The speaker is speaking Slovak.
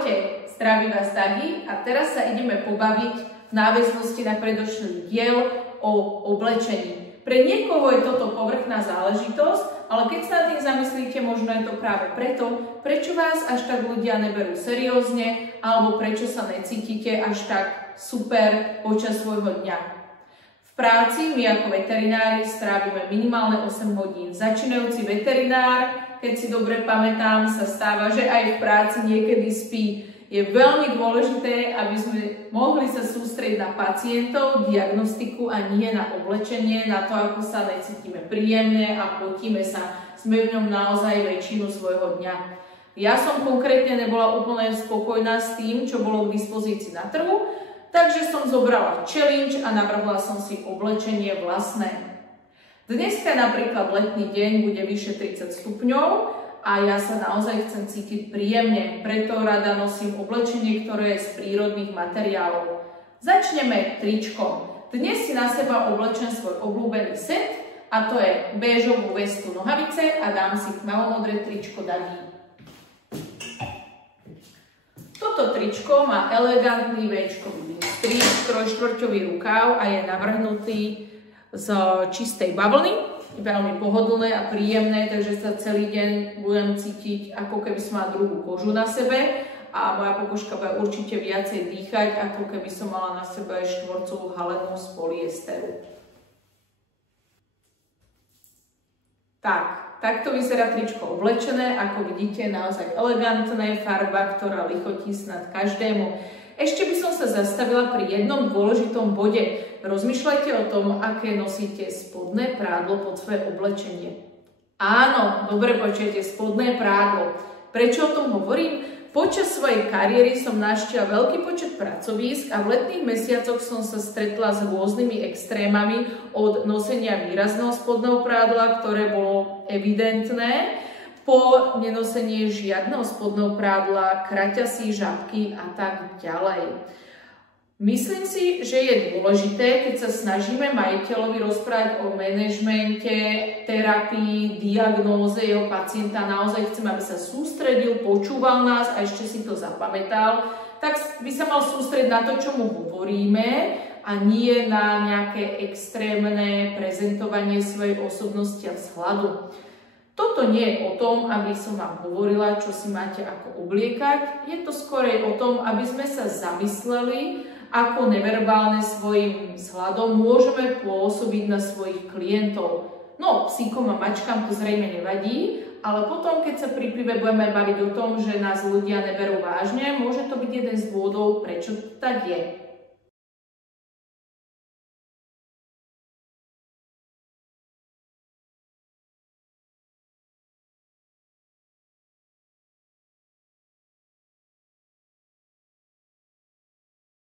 Ahojte, zdraví vás Dagi a teraz sa ideme pobaviť v náväznosti na predošlý diel o oblečení. Pre niekoho je toto povrchná záležitosť, ale keď sa nad tým zamyslíte, možno je to práve preto, prečo vás až tak ľudia neberú seriózne alebo prečo sa necítite až tak super počas svojho dňa. V práci my ako veterinári strávime minimálne 8 hodín. Začínajúci veterinár, keď si dobre pamätám, sa stáva, že aj v práci niekedy spí. Je veľmi dôležité, aby sme mohli sa sústrediť na pacientov, diagnostiku a nie na oblečenie, na to, ako sa necítime príjemne a potíme sa. Sme v ňom naozaj väčšinu svojho dňa. Ja som konkrétne nebola úplne spokojná s tým, čo bolo k dispozícii na trhu, takže som zobrala challenge a navrhla som si oblečenie vlastné. Dneska napríklad letný deň bude vyše 30 stupňov a ja sa naozaj chcem cítiť príjemne, preto rada nosím oblečenie, ktoré je z prírodných materiálov. Začneme tričkom. Dnes si na seba oblečem svoj obľúbený set a to je béžovú vestu nohavice a dám si tmavomodré tričko Dagi. Toto tričko má elegantný V-čkový strik, trojštvrťový rukáv a je navrhnutý z čistej bavlny, veľmi pohodlné a príjemné, takže sa celý deň budem cítiť, ako keby som mala druhú kožu na sebe a moja pokožka bude určite viacej dýchať, ako keby som mala na sebe štvorcovú halenu z polyesteru. Takto vyzerá tričko oblečené, ako vidíte, naozaj elegantné, farba, ktorá lichotí snad každému. Ešte by som sa zastavila pri jednom dôležitom bode. Rozmýšľajte o tom, aké nosíte spodné prádlo pod svoje oblečenie. Áno, dobre počujete, spodné prádlo. Prečo o tom hovorím? Počas svojej kariéry som navštívila veľký počet pracovísk a v letných mesiacoch som sa stretla s rôznymi extrémami od nosenia výrazného spodného prádla, ktoré bolo evidentné, po nenosenie žiadneho spodného prádla, kraťasí, žabky a tak ďalej. Myslím si, že je dôležité, keď sa snažíme majiteľovi rozprávať o manažmente, terapii, diagnóze jeho pacienta, naozaj chcem, aby sa sústredil, počúval nás a ešte si to zapamätal, tak by sa mal sústrediť na to, čo mu hovoríme a nie na nejaké extrémne prezentovanie svojej osobnosti a vzhľadu. Toto nie je o tom, aby som vám hovorila, čo si máte ako obliekať. Je to skorej o tom, aby sme sa zamysleli, ako neverbálne svojim vzhľadom môžeme pôsobiť na svojich klientov. No, psíkom a mačkám to zrejme nevadí, ale potom, keď sa pri pive budeme baviť o tom, že nás ľudia neberú vážne, môže to byť jeden z dôvodov, prečo to tak je.